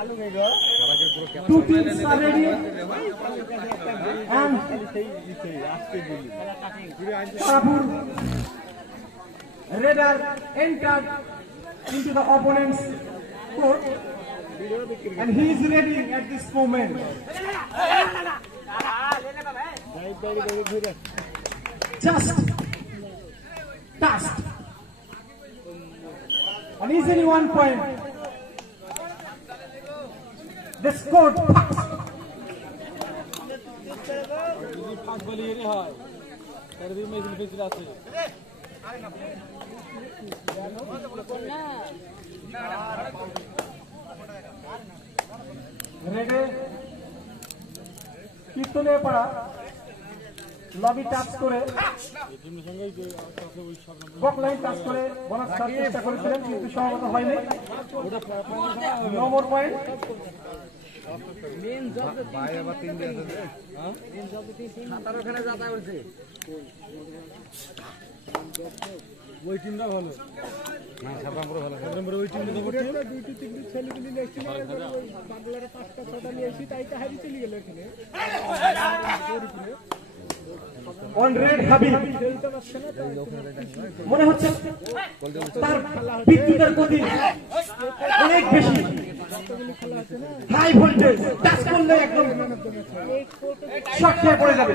Two teams are ready. And Tarapur Radar entered into the opponent's court, and he is ready at this moment. Just touched. And easily 1 point. The score passed. Ready? Kitune para lobby touch করে বক line touch করে bonus ছাড়ার চেষ্টা করেছিলেন কিন্তু সম্ভবত হয়নি। No more point. মেন জব ভাই আবার 3 দিয়ে আছে হ্যাঁ মেন জব 3 17 ওখানে যাতা করছে ওই টিমটা ভালো না সাবরামপুর ভালো সাবরামপুর ওই টিমটা তো করছে দুইটি তিনটি ছেলেগুলি লেখছিল ওই বাংলার 5টা 6টা নিয়ে এসে তাইটা হারি চলে গেল এখানে অন রেড হাবিব মনে হচ্ছে তার বিদ্যুতের গতি অনেক বেশি, হাই ভোল্টেজ, টাচ করলে একদম শক খেয়ে পড়ে যাবে।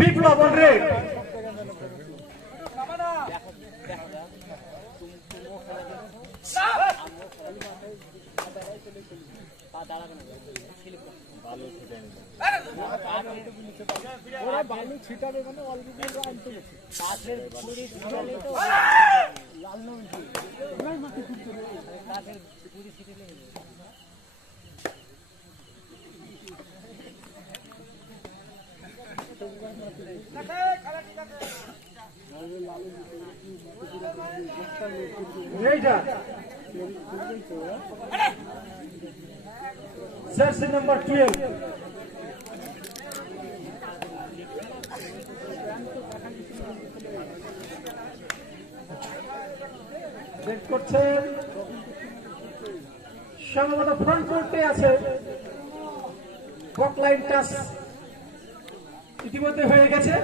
বিপ্লব অন রেড ওরা বালু ছিটাবে মানে অলরেডি আনতে গেছে কাঠের পুরি ছিটালে তো লাল নয় নাই মাটি খুঁজতে কাঠের পুরি ছিটালে এইটা Jersey number 12. Set করছেন সম্ভবত ফ্রন্ট কোর্টে আছে। বক লাইন টাচ ইতিমধ্যে হয়ে গেছে।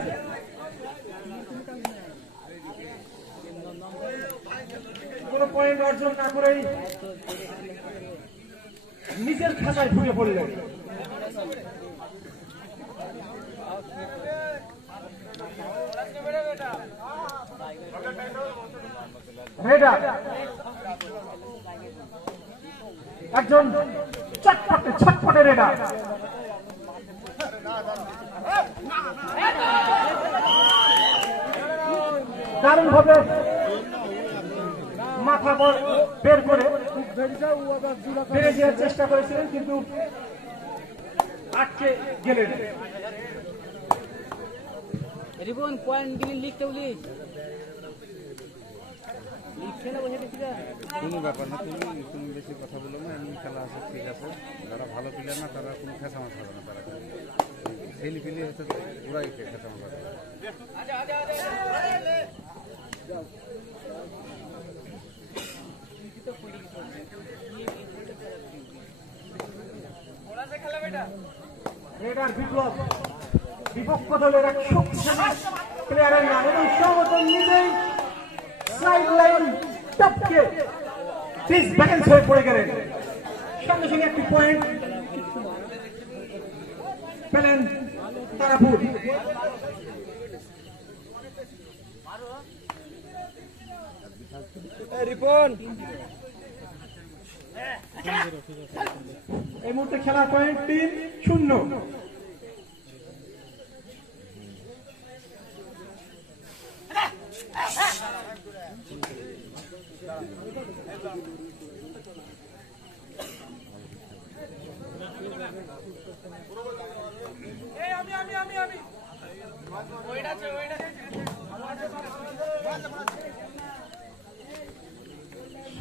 কোনো পয়েন্ট অর্জন না করেই নিজের খাতায় ঢুকে পড়লেন। একজন ছটপটে রেডার দারুণ ভাবে মাথা বের করে বেড়ে যাওয়ার চেষ্টা করেছিলেন কিন্তু আটকে গেলেন। রিবন পয়েন্ট গুলি লিখতে বলি লিখছে না বসে দেখি কোনো ব্যাপার না, তুমি বেশি কথা বলো না, এমনি খেলা আছে ঠিক আছে। যারা ভালো প্লেয়ার না তারা কোনো খেসামাত হবে না, তারা ছেলে পিলি হচ্ছে পুরাই খেসামাত হবে। রেডার বিপ্লব বিপক্ষ দলের এক শক্তিশালী প্লেয়ারের নাম এবং সমতল নিজেই সাইড লাইন টপকে ডিস ব্যালেন্স হয়ে পড়ে গেলেন। সঙ্গে সঙ্গে একটি পয়েন্ট পেলেন তারাপুর। এই মুহূর্তে খেলার পয়েন্ট 3-0।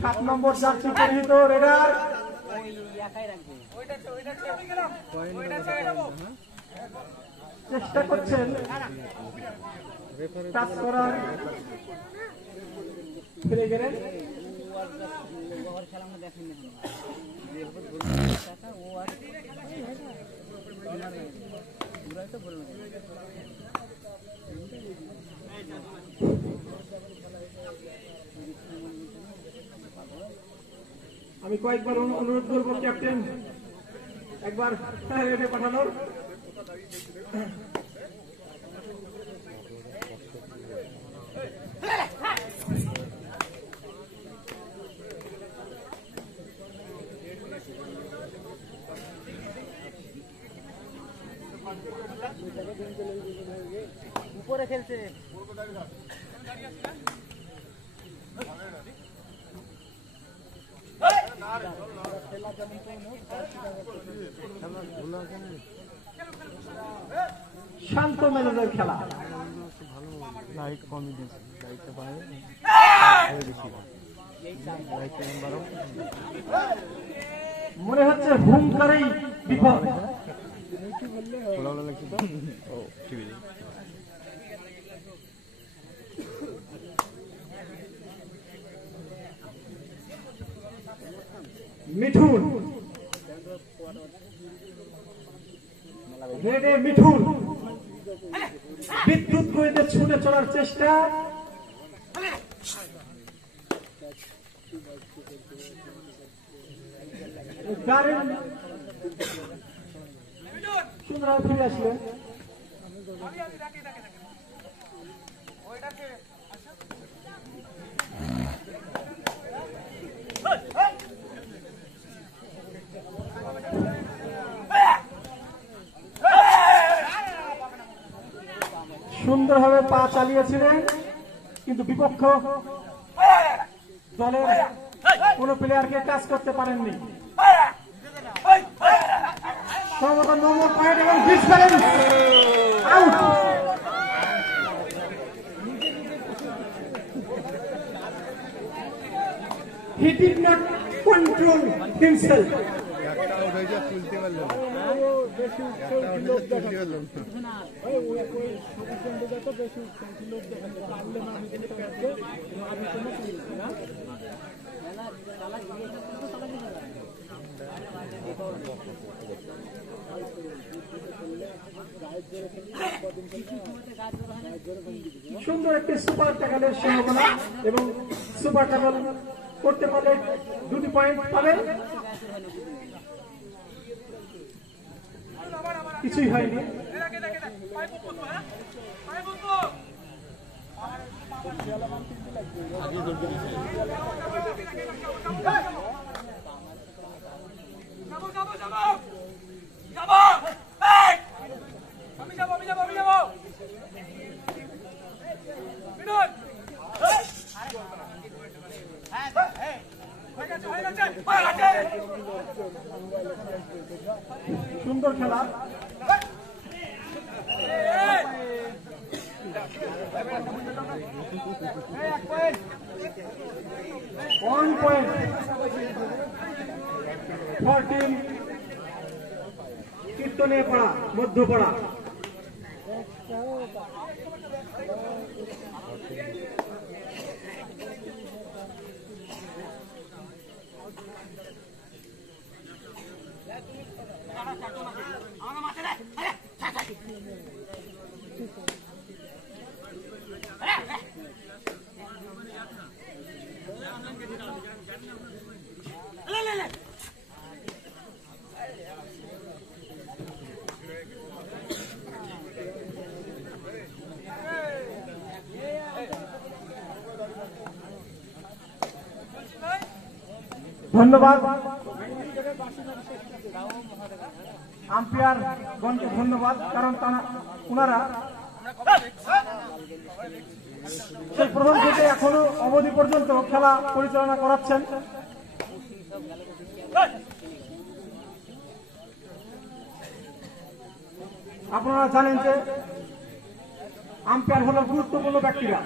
সাত নম্বর জার্সি পরিহিত রেডার চেষ্টা করছেন টাচ করার ফিরে গেলেন। আমি কয়েকবার অনুরোধ করবো ক্যাপ্টেন একবার রেডে পাঠানোর। উপরে খেলছে শান্ত মেজাজের খেলা। লাইট কমই দিয়েছে, লাইটটা বাইরে বেশি মনে হচ্ছে হুঙ্কারেই বিপদ। মিঠুন রেডে, মিঠুন বিদ্যুৎ গতিতে ছুটে চলার চেষ্টা। সুন্দর ফিরে আসলেন। সুন্দরভাবে পা চালিয়েছিলেন, কিন্তু বিপক্ষ দলের কোন প্লেয়ারকে টাচ করতে পারেননি। He did not control himself. সুন্দর একটি সুপার ট্যাকলের সম্ভাবনা, এবং সুপার ট্যাকল করতে পারলে 2টি পয়েন্ট পাবে। কিছুই হয়নি। সুন্দর খেলা। 1 পয়েন্ট 14 কীর্তনে পাড়া, মধ্যপাড়া। ধন্যবাদ আম্পায়ারগণকে, ধন্যবাদ, কারণ ওনারা সেই প্রথম থেকে এখনো অবধি পর্যন্ত খেলা পরিচালনা করাচ্ছেন। আপনারা জানেন যে আম্পায়ার হল গুরুত্বপূর্ণ ব্যক্তিরা,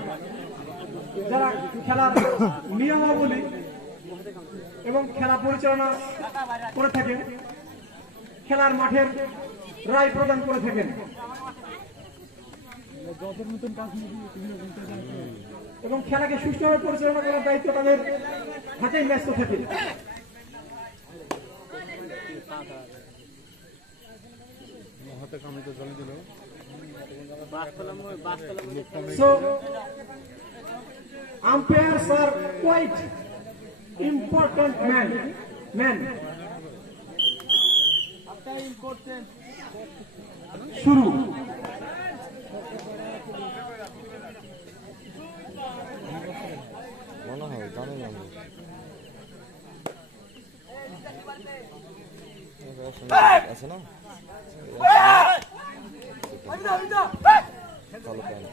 যারা খেলার নিয়মাবলী এবং খেলা পরিচালনা করে থাকেন, খেলার মাঠের রায় প্রদান করে থাকেন। এবং খেলাকে সুষ্ঠুভাবে পরিচালনা করার দায়িত্ব তাদের হাতেই ন্যস্ত থাকে। So, umpires are quite important men. শুরু। মনে হয় জানি না আছে না চালু করেন।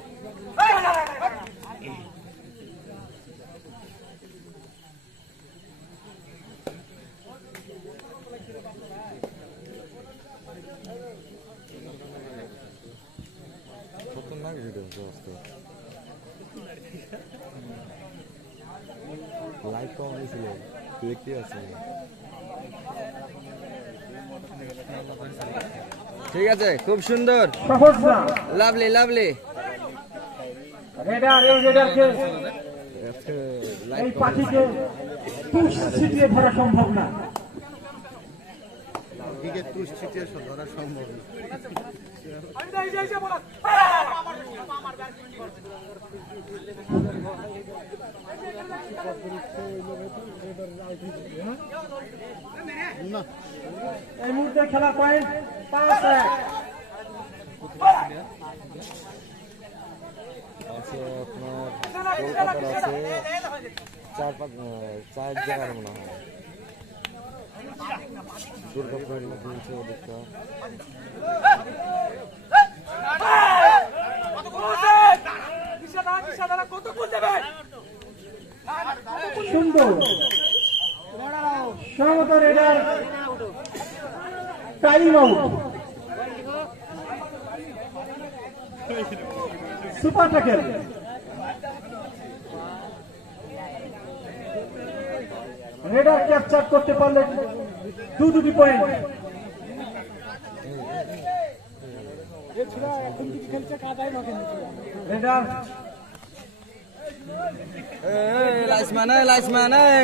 খতরনাক ভিডিও অবস্থা লাইক কম হয়েছিল দেখতে আছে। ঠিক আছে, খুব সুন্দর, লাভলি লাভলি। এই পাখিকে তুষ ছিটিয়ে ধরা সম্ভব না। তুষ ছিটিয়ে ধরা সম্ভব না। এই মুহূর্তে খেলা পয়েন্ট 5-1। আছে আপনার কলকাতার আছে 4 জায়গার মনে হয় দুর্গাপুরের মধ্যে হচ্ছে ওদিকটা। সুন্দর সমত raider time out. Super tackle raider capture করতে পারলে 2 পয়েন্ট। রেডার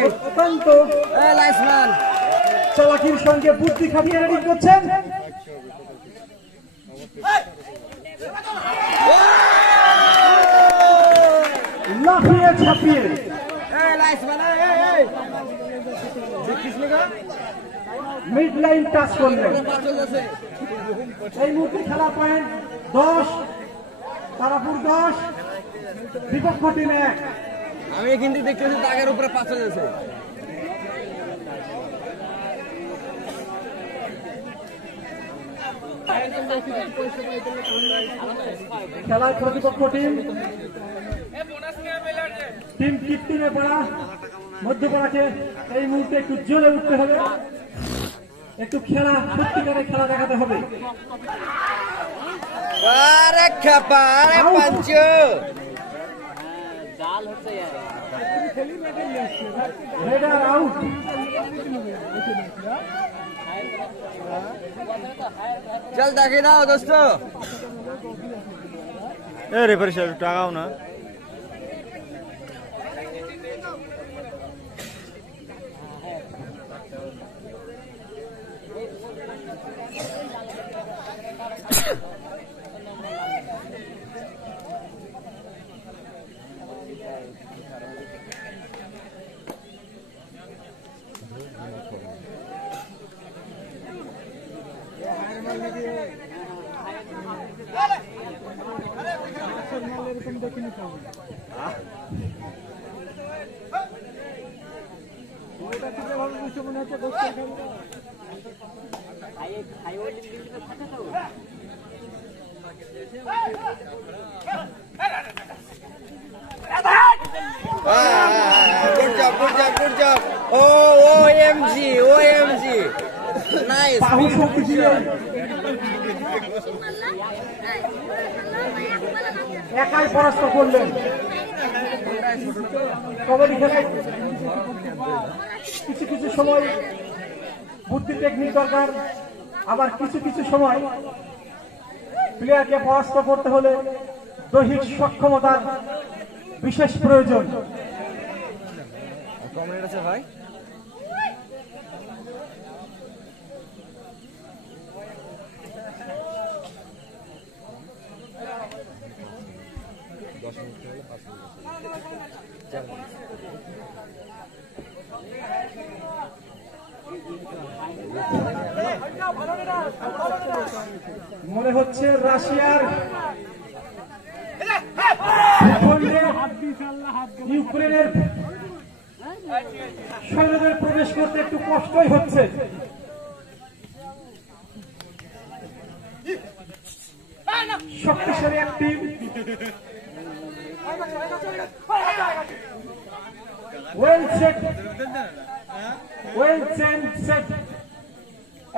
অত্যন্ত চালাকির সঙ্গে বুদ্ধি খাটিয়ে রেডি করছেন। লাফিয়ে ছাপিয়ে মিড লাইন টাচ করলেন। এই মুহূর্তে খেলা পয়েন্ট 10, তারাপুর 10, বিপক্ষ টিম 1। আমি কিন্তু দেখতেছি দাগের উপরে 5 হয়েছে। খেলায় প্রতিপক্ষ টিম কীর্তিনে পাড়া মধ্যপাড়াকে এই মুহূর্তে একটু জ্বলে উঠতে হবে, একটু খেলা সত্যিকারের খেলা দেখাতে হবে। Raider out. চল দেখে দাও দোস্ত। রেফারি সাহেব টাকাও না। Good job. OMG. Nice. একাই পরাস্ত করলেন। কবাডি খেলায় কিছু সময় বুদ্ধি টেকনিক দরকার, আবার কিছু সময় প্লেয়ারকে পরাস্ত করতে হলে দৈহিক সক্ষমতার বিশেষ প্রয়োজন। কমেন্ট আছে ভাই, মনে হচ্ছে রাশিয়ার ইউক্রেনের সৈন্যদের প্রবেশ করতে একটু কষ্টই হচ্ছে। শক্তিশালী এক টিম, ওয়েল সেট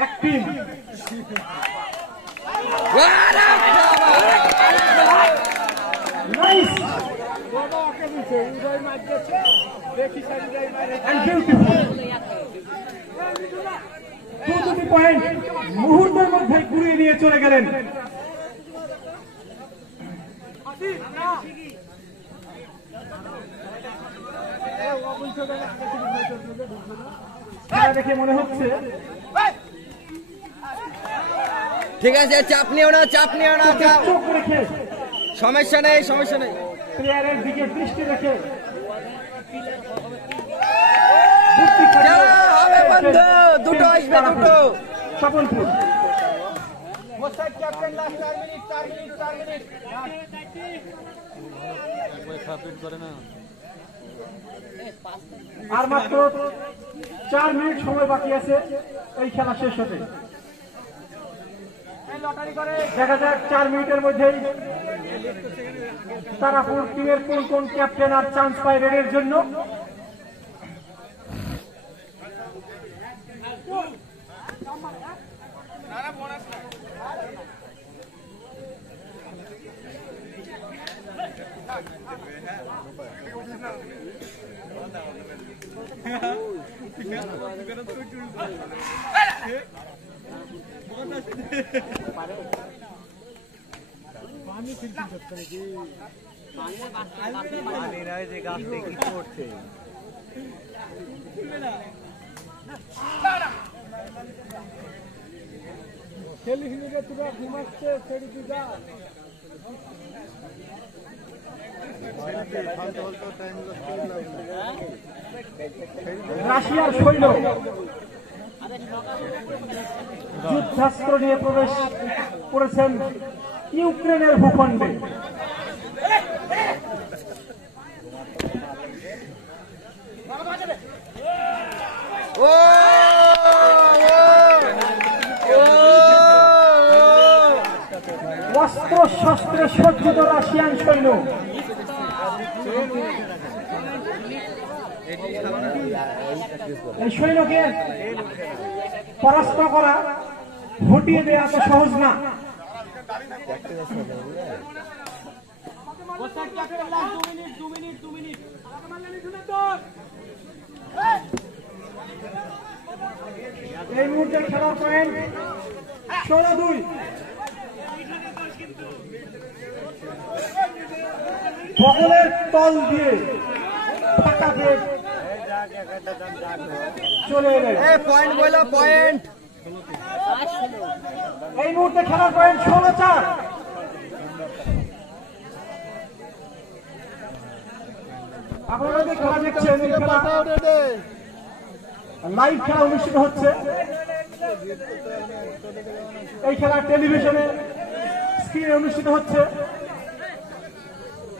এক টিম। Nice and beautiful. দুটি পয়েন্ট মুহূর্তের মধ্যে ঘুরিয়ে নিয়ে চলে গেলেন। দেখে মনে হচ্ছে ঠিক আছে, চাপ নিও না, চাপ নিও না, চোখ রেখে, সমস্যা নেই, সমস্যা নেই। প্লেয়ারের দিকে দৃষ্টি রেখে হবে বন্ধু, দুটো আসবে, দুটো। সফলপুর আর মাত্র 4 মিনিট সময় বাকি আছে এই খেলা শেষ হতে। দেখা যাক 4 মিনিটের মধ্যেই তারাপুর টিমের কোন কোন ক্যাপ্টেন আর চান্স পায় রেডের জন্য। রাশিয়ার সৈন্য যুদ্ধাস্ত্র নিয়ে প্রবেশ করেছেন ইউক্রেনের ভূখণ্ডে। অস্ত্র শস্ত্রে সজ্জিত রাশিয়ান সৈন্য এই সৈন্যকে পরাস্ত করা, হটিয়ে দেওয়া এত সহজ না। এই মুহূর্তে খেলার পয়েন্ট 16-2। বগলের তল দিয়ে ফাঁকা দিয়ে চলে এলেন। পয়েন্ট বলো, পয়েন্ট। এই মুহূর্তে খেলার পয়েন্ট 16-4। আপনারা যে খেলা দেখছেন, লাইভ খেলা অনুষ্ঠিত হচ্ছে। এই খেলা টেলিভিশনে স্ক্রিনে অনুষ্ঠিত হচ্ছে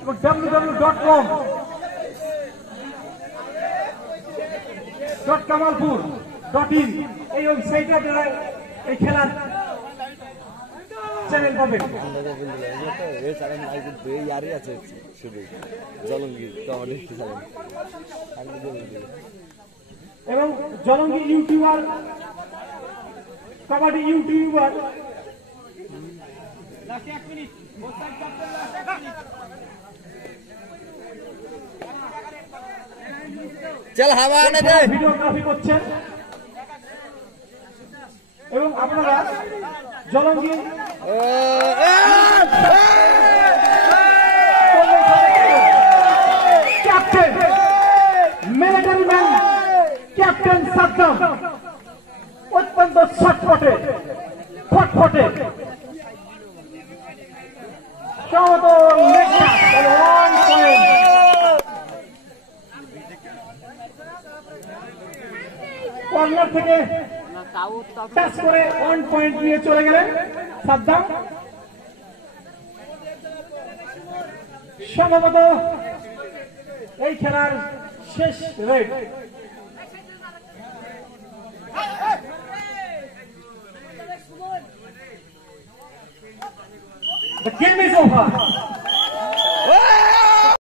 এবং www.kamalpur.in এই ওয়েবসাইটে আপনারা এই খেলার চ্যানেল পাবেন। এবং জলঙ্গি ইউটিউবার, কাবাডি ইউটিউবার চল হাওয়া আনে দে, ভিডিওগ্রাফি করছেন এবং আপনারা জলঙ্গি একদম অত্যন্ত ছটফটে ফটফটে সমতল লেখা 1 পয়েন্ট। কর্নার থেকে টাচ করে 1 পয়েন্ট নিয়ে চলে গেলেন সাদ্দাম। সম্ভবত এই খেলার শেষ red. The game is over.